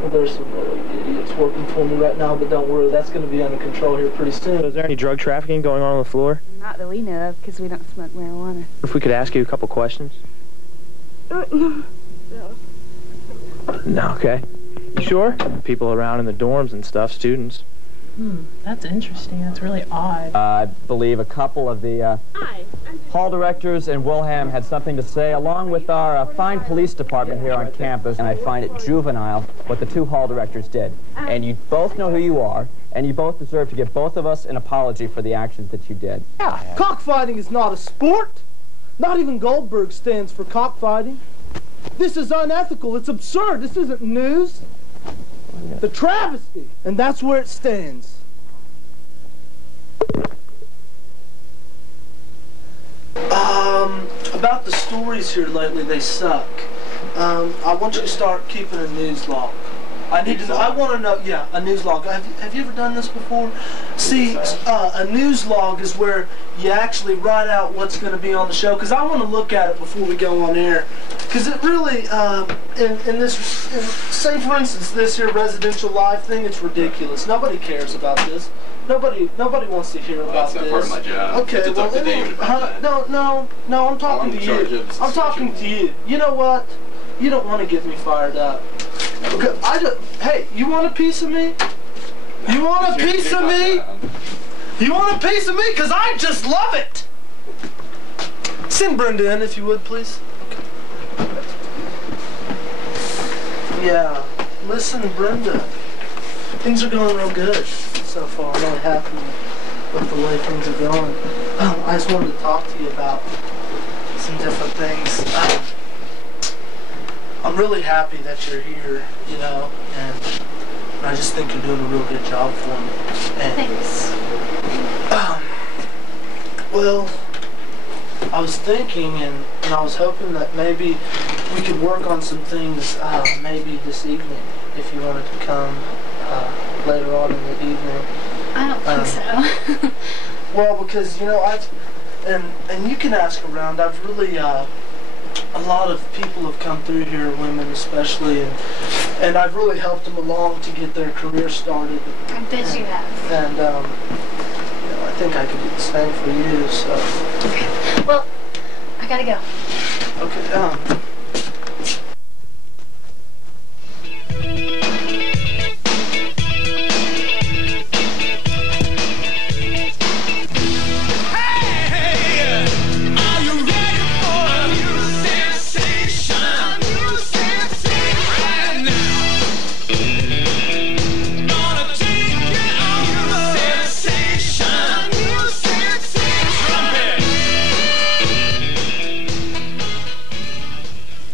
Well, there's some really idiots working for me right now, but don't worry, that's going to be under control here pretty soon. Is there any drug trafficking going on the floor? Not that we know of, because we don't smoke marijuana. If we could ask you a couple questions? No. No, okay. You sure? People around in the dorms and stuff, students. That's interesting. That's really odd. I believe a couple of the hall directors in Wilhelm had something to say, along with our fine police department here on campus. And I find it juvenile what the two hall directors did. And you both know who you are, and you both deserve to give both of us an apology for the actions that you did. Yeah, cockfighting is not a sport. Not even Goldberg stands for cockfighting. This is unethical. It's absurd. This isn't news. The travesty. And that's where it stands. About the stories here lately, they suck. I want you to start keeping a news log. I want to know, yeah, a news log. Have you ever done this before? See, a news log is where you actually write out what's going to be on the show, because I want to look at it before we go on air. Because it really, say for instance, this here residential life thing, it's ridiculous. Nobody cares about this. Nobody wants to hear about this. That's not part of my job. Okay, well, talk to David about that. No, I'm talking to you. I'm talking to you. You know what? You don't want to get me fired up. Okay, hey, you want a piece of me? You want a piece of me? You want a piece of me? Because I just love it. Send Brenda in, if you would, please. Okay. Yeah, listen, Brenda. Things are going real good so far. I'm really happy with the way things are going. I just wanted to talk to you about some different things. I'm really happy that you're here, you know, and I just think you're doing a real good job for me. And, Thanks. Well, I was thinking and I was hoping that maybe we could work on some things maybe this evening, if you wanted to come later on in the evening. I don't think so. Well, because, you know, and you can ask around, I've really, a lot of people have come through here, women especially, and I've really helped them along to get their career started. I bet you have. And, you know, I think I could do the same for you, so. Okay. Well, I gotta go. Okay,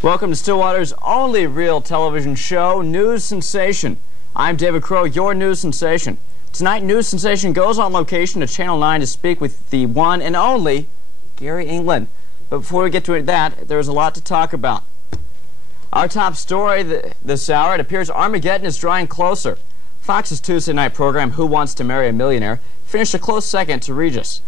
Welcome to Stillwater's only real television show, News Sensation. I'm David Crow, your news sensation. Tonight, News Sensation goes on location to Channel 9 to speak with the one and only Gary England. But before we get to that, there's a lot to talk about. Our top story this hour, it appears Armageddon is drawing closer. Fox's Tuesday night program, Who Wants to Marry a Millionaire, finished a close second to Regis.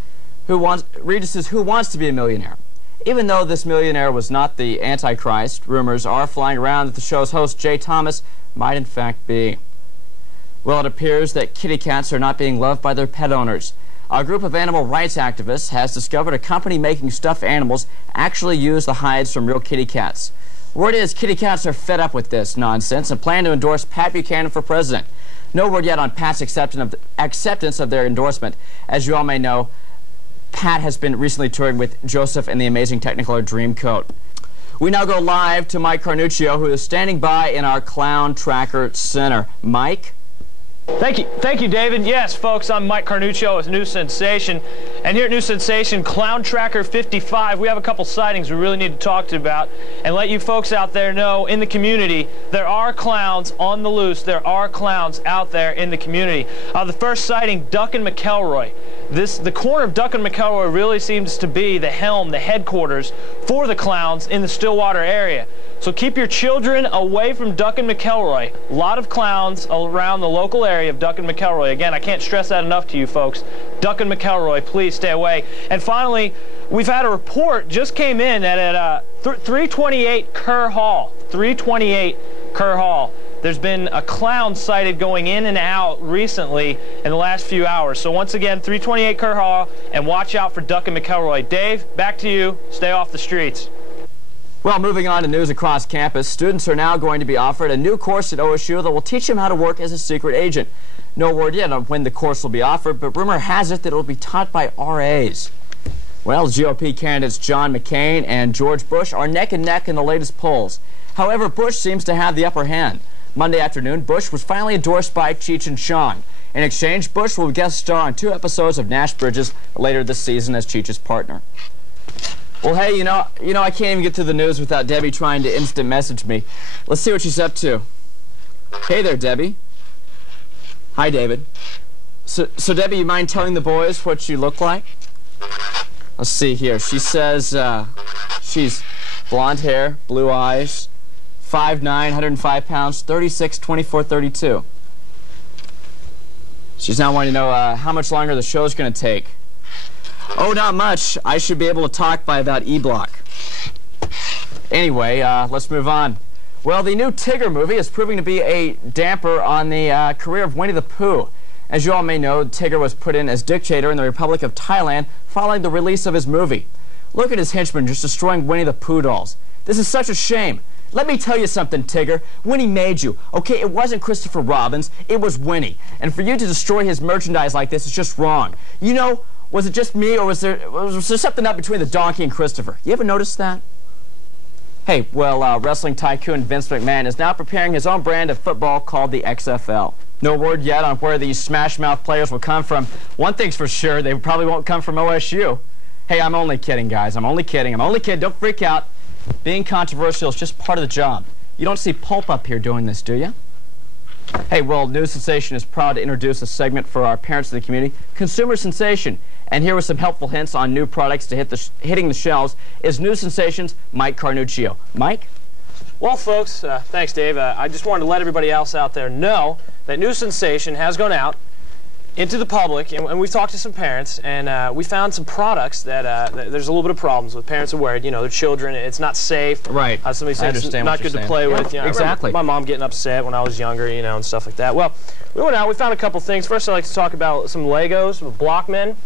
Regis's Who Wants to Be a Millionaire. Even though this millionaire was not the Antichrist, rumors are flying around that the show's host, Jay Thomas, might in fact be. Well, it appears that kitty cats are not being loved by their pet owners. A group of animal rights activists has discovered a company making stuffed animals actually use the hides from real kitty cats. Word is kitty cats are fed up with this nonsense and plan to endorse Pat Buchanan for president. No word yet on Pat's acceptance of their endorsement. As you all may know, Pat has been recently touring with Joseph and the Amazing Technicolor Dreamcoat. We now go live to Mike Carnuccio, who is standing by in our Clown Tracker Center. Mike? Thank you, David. Yes, folks, I'm Mike Carnuccio with News Sensation. And here at News Sensation, Clown Tracker 55, we have a couple sightings we really need to talk to about and let you folks out there know in the community there are clowns on the loose. There are clowns out there in the community. The first sighting, Duck and McElroy. The corner of Duck and McElroy really seems to be the helm, the headquarters for the clowns in the Stillwater area. So keep your children away from Duck and McElroy. A lot of clowns around the local area of Duck and McElroy. Again, I can't stress that enough to you folks. Duck and McElroy, please stay away. And finally, we've had a report just came in at 328 Kerr Hall. 328 Kerr Hall. there's been a clown sighted going in and out recently in the last few hours. So once again, 328 Kerr Hall, and watch out for Duck and McElroy. Dave, back to you. Stay off the streets. Well, moving on to news across campus, students are now going to be offered a new course at OSU that will teach them how to work as a secret agent. No word yet on when the course will be offered, but rumor has it that it will be taught by RAs. Well, GOP candidates John McCain and George Bush are neck and neck in the latest polls. However, Bush seems to have the upper hand. Monday afternoon, Bush was finally endorsed by Cheech and Chong. In exchange, Bush will guest star on 2 episodes of Nash Bridges later this season as Cheech's partner. Well, hey, you know, I can't even get to the news without Debbie trying to instant message me. Let's see what she's up to. Hey there, Debbie. Hi, David. So Debbie, you mind telling the boys what you look like? Let's see here. She says she's blonde hair, blue eyes, 5'9", 105 pounds, 36, 24, 32. She's now wanting to know how much longer the show's going to take. Oh, not much. I should be able to talk by about E-block. Anyway, let's move on. Well, the new Tigger movie is proving to be a damper on the career of Winnie the Pooh. As you all may know, Tigger was put in as dictator in the Republic of Thailand following the release of his movie. Look at his henchmen just destroying Winnie the Pooh dolls. This is such a shame. Let me tell you something, Tigger. Winnie made you. Okay, it wasn't Christopher Robin's, it was Winnie. And for you to destroy his merchandise like this is just wrong. You know, was it just me, or was there something up between the donkey and Christopher? You ever noticed that? Hey, well, wrestling tycoon Vince McMahon is now preparing his own brand of football called the XFL. No word yet on where these smash-mouth players will come from. One thing's for sure, they probably won't come from OSU. Hey, I'm only kidding, guys. I'm only kidding. Don't freak out. Being controversial is just part of the job. You don't see Pulp up here doing this, do you? Hey, well, News Sensation is proud to introduce a segment for our parents in the community, Consumer Sensation. And here with some helpful hints on new products to hitting the shelves is News Sensation's Mike Carnuccio. Mike? Well, folks, thanks, Dave. I just wanted to let everybody else out there know that News Sensation has gone out into the public, and we've talked to some parents, and we found some products that there's a little bit of problems with. Parents are worried, you know, their children, it's not safe. Right. Somebody said it's not good to play with. You know, exactly. My mom getting upset when I was younger, you know, and stuff like that. Well, we went out, we found a couple things. First, I'd like to talk about some Legos with Blockmen.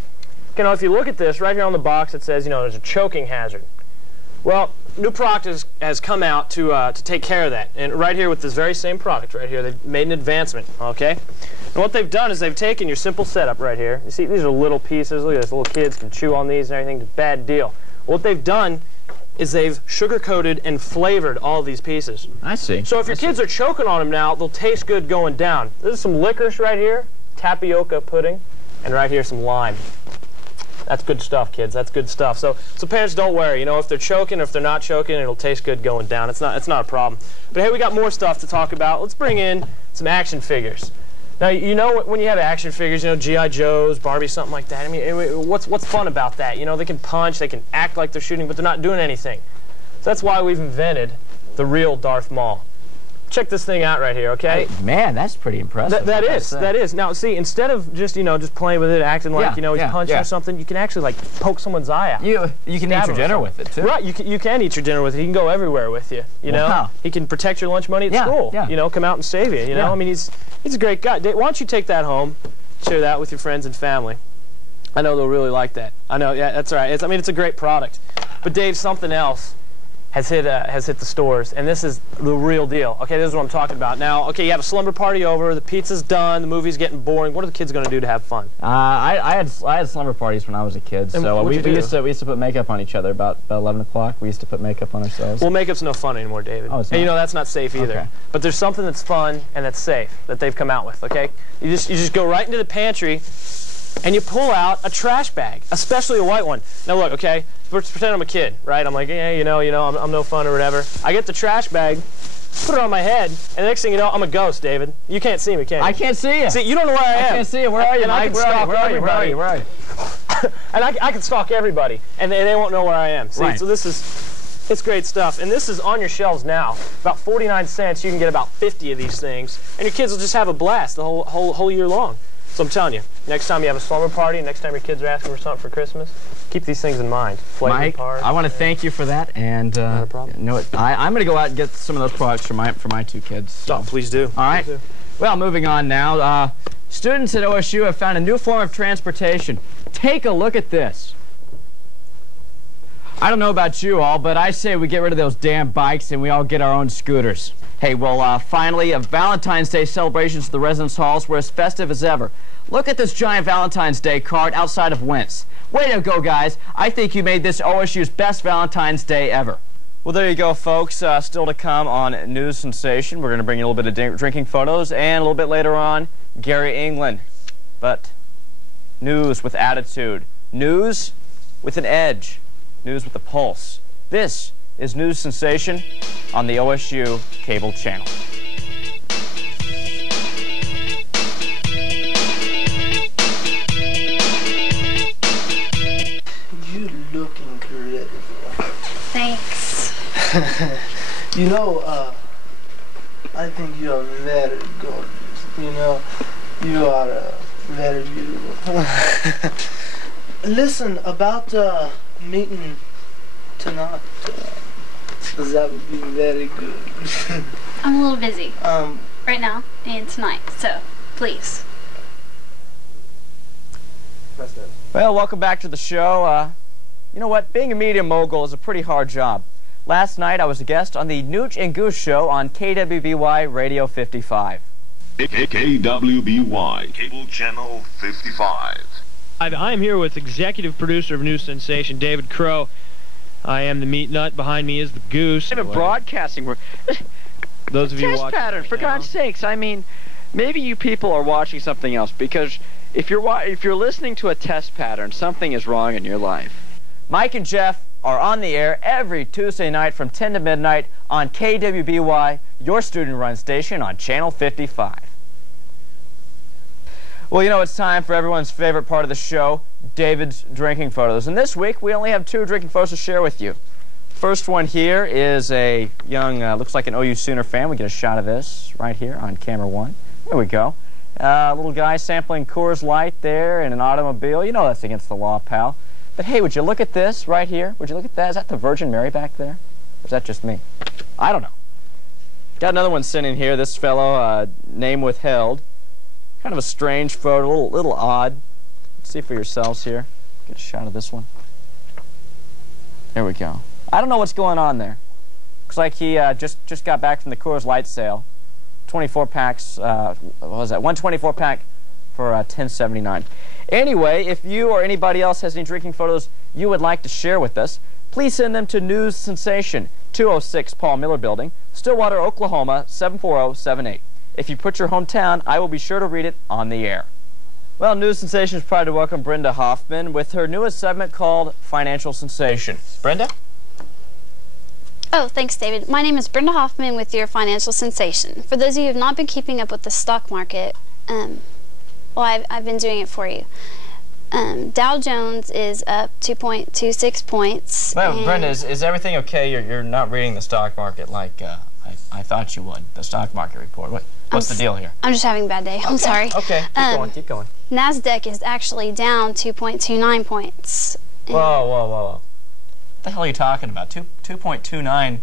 You know, if you look at this, right here on the box, it says, you know, there's a choking hazard. Well, new product has come out to take care of that. And right here with this very same product right here, they've made an advancement, okay? And what they've done is they've taken your simple setup right here. You see, these are little pieces. Look at this. Little kids can chew on these and everything. Bad deal. What they've done is they've sugar-coated and flavored all these pieces. I see. So if your kids are choking on them now, they'll taste good going down. This is some licorice right here, tapioca pudding, and right here some lime. That's good stuff, kids. That's good stuff. So parents, don't worry. You know, if they're choking or if they're not choking, it'll taste good going down. It's not a problem. But hey, we got more stuff to talk about. Let's bring in some action figures. Now, you know, when you have action figures, you know, G.I. Joes, Barbie, something like that. I mean, what's fun about that? You know, they can punch, they can act like they're shooting, but they're not doing anything. So that's why we've invented the real Darth Maul. Check this thing out right here, okay? Hey, man, that's pretty impressive. That is. Now, see, instead of just, you know, just playing with it, acting like, you know, he's punching or something, you can actually, like, poke someone's eye out. You can eat your dinner with it, too. Right, you can eat your dinner with it. He can go everywhere with you, you know? Wow. He can protect your lunch money at school, you know, come out and save you, you know? I mean, he's a great guy. Why don't you take that home, share that with your friends and family. I know they'll really like that. I know, yeah, that's right. I mean, it's a great product. But, Dave, something else has hit the stores, and this is the real deal. Okay, this is what I'm talking about. Now, okay, you have a slumber party over, the pizza's done, the movie's getting boring. What are the kids going to do to have fun? I had slumber parties when I was a kid. And so we used to put makeup on each other about 11 o'clock. We used to put makeup on ourselves. Well, makeup's no fun anymore, David. Oh, it's not. And you know that's not safe either. Okay. But there's something that's fun and that's safe that they've come out with. Okay, you just go right into the pantry and you pull out a trash bag, especially a white one. Now look, okay, let's pretend I'm a kid, right? I'm like, yeah, you know, I'm no fun or whatever. I get the trash bag, put it on my head, and the next thing you know, I'm a ghost, David. You can't see me, can you? I can't see you. See, you don't know where I am. I can't see you. Where are you, Mike? Where are you? And I can stalk everybody, and they won't know where I am. See, so it's great stuff. And this is on your shelves now. About 49 cents, you can get about 50 of these things, and your kids will just have a blast the whole year long. So I'm telling you, next time you have a slumber party, next time your kids are asking for something for Christmas, keep these things in mind. Mike, I want to thank you for that, and not a problem. You know what, I'm going to go out and get some of those products for my two kids. So. Oh, please do. All right. Please do. Well, moving on now. Students at OSU have found a new form of transportation. Take a look at this. I don't know about you all, but I say we get rid of those damn bikes and we all get our own scooters. Hey, well, finally, Valentine's Day celebrations at the residence halls were as festive as ever. Look at this giant Valentine's Day card outside of Wentz. Way to go, guys. I think you made this OSU's best Valentine's Day ever. Well, there you go, folks. Still to come on News Sensation. We're going to bring you a little bit of drinking photos, and a little bit later on, Gary England. But news with attitude. News with an edge. News with a pulse. This is News Sensation on the OSU cable channel. You looking great. Thanks. You know, I think you are very gorgeous. You know, you are very beautiful. Listen, about meeting tonight, that would be very good. I'm a little busy right now and tonight, so please. Well, welcome back to the show. You know what? Being a media mogul is a pretty hard job. Last night, I was a guest on the Nooch and Goose Show on KWBY Radio 55. KWBY, Cable Channel 55. I am here with executive producer of News Sensation, David Crow. I am the meat nut. Behind me is the goose. Even broadcasting, those of you test watching pattern, for God's sakes. I mean, maybe you people are watching something else, because if you're listening to a test pattern, something is wrong in your life. Mike and Jeff are on the air every Tuesday night from 10 to midnight on KWBY, your student-run station on Channel 55. Well, you know, it's time for everyone's favorite part of the show, David's drinking photos. And this week, we only have 2 drinking photos to share with you. First one here is a young, looks like an OU Sooner fan. We get a shot of this right here on camera 1. There we go. Little guy sampling Coors Light there in an automobile. You know that's against the law, pal. But hey, would you look at this right here? Would you look at that? Is that the Virgin Mary back there? Or is that just me? I don't know. Got another one sitting here. This fellow, name withheld. Kind of a strange photo, a little odd. See for yourselves here. Get a shot of this one. There we go. I don't know what's going on there. Looks like he just got back from the Coors Light sale. 24 packs. What was that? 124 pack for $10.79. Anyway, if you or anybody else has any drinking photos you would like to share with us, please send them to News Sensation, 206 Paul Miller Building, Stillwater, Oklahoma 74078. If you put your hometown, I will be sure to read it on the air. Well, News Sensation is proud to welcome Brenda Hoffman with her newest segment called Financial Sensation. Brenda? Oh, thanks, David. My name is Brenda Hoffman with your Financial Sensation. For those of you who have not been keeping up with the stock market, well, I've been doing it for you. Dow Jones is up 2.26 points. Well, Brenda, is everything okay? You're not reading the stock market like I thought you would, the stock market report. What's the deal here? I'm just having a bad day. I'm sorry. Okay, keep going. NASDAQ is actually down 2.29 points. Whoa. What the hell are you talking about? 2.29?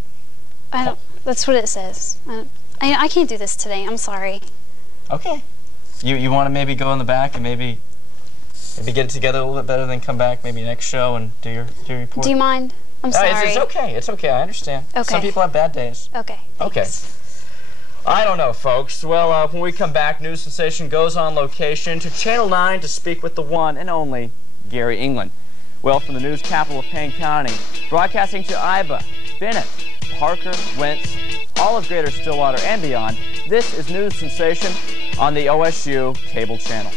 I don't. That's what it says. I can't do this today. I'm sorry. Okay. You want to maybe go in the back and maybe get it together a little bit better, then come back maybe next show and do your report? Do you mind? I'm sorry. It's okay. It's okay. I understand. Okay. Some people have bad days. Okay. Thanks. Okay. I don't know, folks. Well, when we come back, News Sensation goes on location to Channel 9 to speak with the one and only Gary England. Well, from the news capital of Payne County, broadcasting to Iba, Bennett, Parker, Wentz, all of Greater Stillwater and beyond, this is News Sensation on the OSU cable channel.